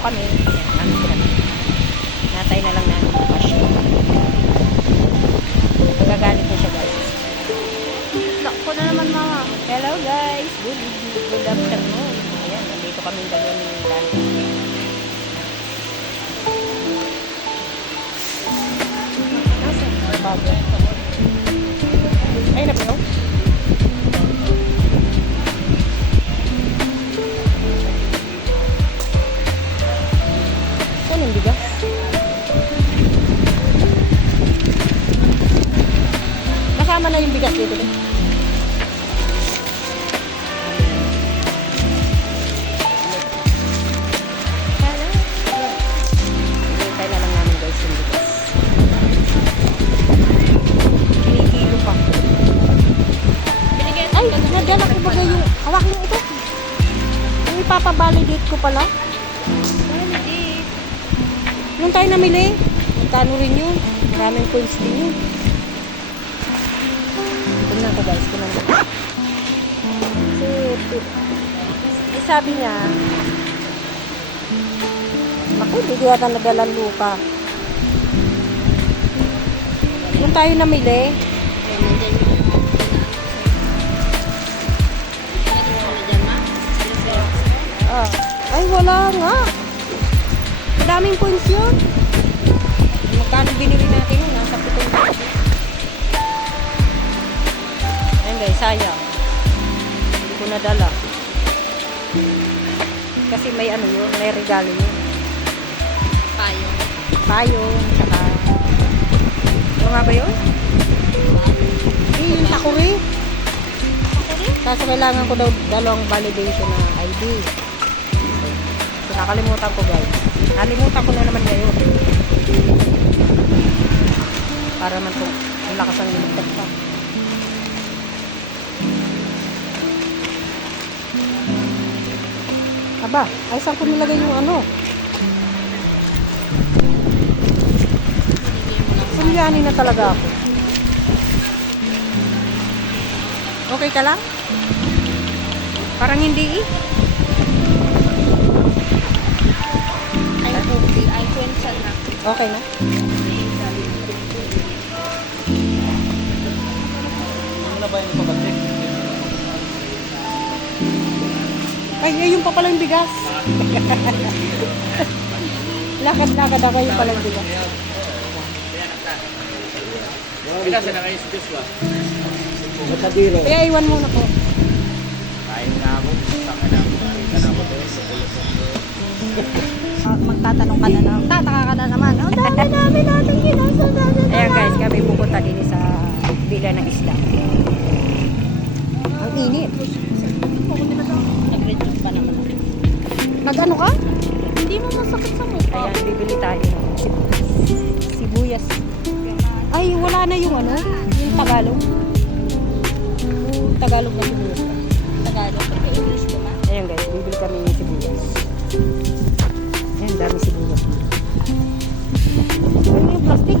kami. Ano sila? Natay na lang namin bukas siya. Magagalit na siya, guys. Lock ko na naman, mama. Hello, guys. Good evening. Good afternoon. Ayan, nandito kami dalawa ni Lani. Nasa? Bago. Ay, napiyaw? Saan yung bigas? Kasama na yung bigas dito. Hintay na lang namin, guys, yung bigas. Kinikilo pa. Ay, nadala ko bagay yung hawak niyo ito. Yung ipapabalidate ko pala. Nung tayo namili, magkano rin yun. Maraming points din yun. Tingnan ko, guys. Tingnan ko. Sabi niya, naku, hindi yata nadalang lupa. Nung tayo namili, ay wala nga. Madaming points yun. Magkano binili natin yun? Nasa 7. Ayun, guys, sayang. Hindi ko nadala. Kasi may ano yun, may regalo yun. Payong. Payong, tsaka ano nga ba yun? Yung takuri. Kaso kailangan ko daw dalawang validation na ID. So, nakalimutan ko, guys. Nalimutan ko na naman ngayon. Para man ito, ang lakas ang limitad pa. Aba, ay saan ko nilagay yung ano? Sulyanin na talaga ako. Okay ka lang? Parang hindi eh. Ay, okay. Ay, kwensan na. Okay na? Ano ba yung pagkatik? Ay, ayun pa pala yung bigas. Lakad-lakad ako yung pala yung bigas. Kaya sa nakayos Diyos ba? Kaya iwan muna po. Kain nga ako. Saka na ako. Kita na ako doon. Magtatanong ka na lang. Tataka ka na naman. Oh, dami natin ginasa. Ayan, guys, kami pupunta din sa bila ng isda. Ang init. Nag-reduce pa naman ako. Nag-ano ka? Hindi mo masakit sa mukha. Ayan, bibili tayo ng sibuyas. Ay, wala na yung ano, yung Tagalog. Yung Tagalog na sibuyas. Tagalog. Pero may English ko na. Ayan, guys, bibili kami ng sibuyas. Ayan, dami sibuyas. Ano yung plastic?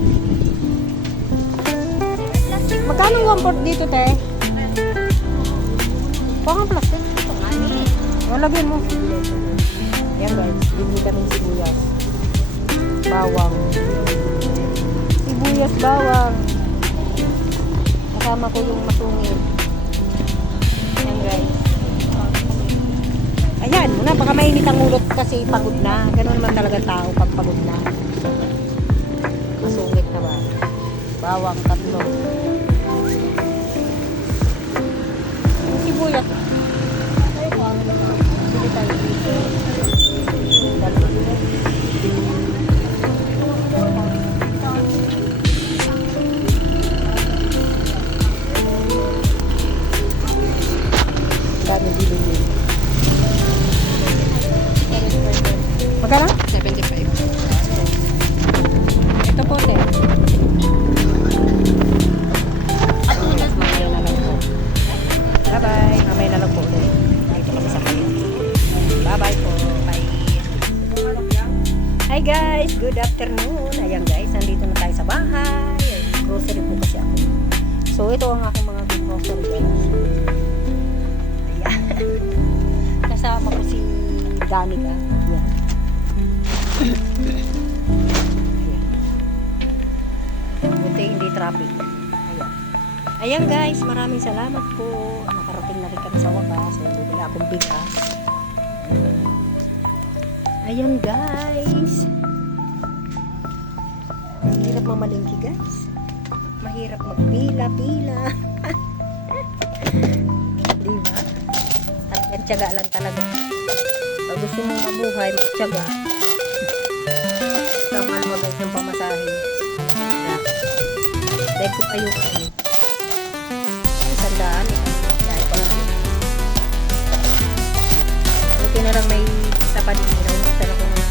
Magkano 1/4 dito, te? Pakang plastic. Ito nga ni. Lagyan mo. Ayan, guys, bibili kami ng sibuyas. Bawang. Sibuyas, bawang. Kasama ko yung masungit. Ayan, guys. Ayan, muna, baka mainit ang ulot kasi pagod na. Ganun naman talaga tao pag pagod na. Masungit na ba? Bawang, 3. Yung sibuyas. Bili tayo dito. Dami bili. Magkano? 75. Ito po, te. Mamaya na lang po. Bye-bye. Mamaya na lang po. Dito kami sa kayo. Bye-bye po. Bye. Hi guys. Good afternoon. Ayan guys. Nandito na tayo sa bahay. Grocery po kasi ako. So, ito ang aking mga grocery guys. Ayan. Kasama ko si Danica. Ayan. Buti hindi traffic. Ayan. Ayan guys, maraming salamat po. Nakarating na rin kami sa wakas. Bumili akong bigas. Ayan guys. Mahirap mamalingki guys. Mahirap magpila-pila. Diba? At tiyaga lang talaga. Pag gusto mong mabuhay, magtiyaga. Tama mo guys yung pamasahe. Dahil ko kayo kami. Ay, sandaan. Dahil ko lang. Buti na lang may isa pa din. Naumutan ako ng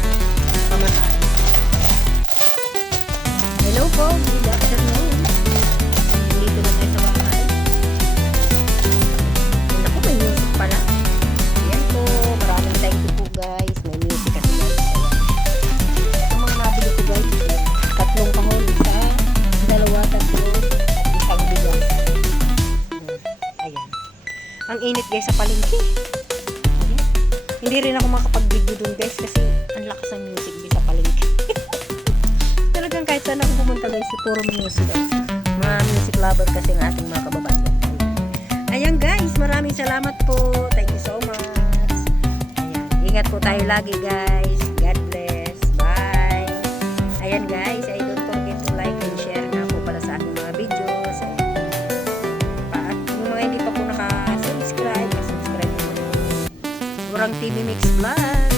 pamasahe. Hello po. Good afternoon. Dito na tayo sa bahay. Naku, may music pala. Ayan po. Maraming thank you po guys. May music kasi yan. Ito mga nabili ko guys. 3 kahon. Isa, 2, 3, isang bigas. Ayan. Ang init guys sa palengke. Ayan. Hindi rin ako makapag-video dun guys kasi ang lakas ng music guys sa palengke. Talagang kahit saan ako pumunta guys, puro music guys. Mga music lover kasi ng ating mga kababayan. Ayan guys, maraming salamat po. Thank you so much. Ayan. Ingat po tayo lagi guys. God bless. Bye. Ayan guys, I don't forget to like and share nga po para sa aking mga videos. At yung mga hindi pa po naka-subscribe, subscribe po. Urang TV Mix Vlog.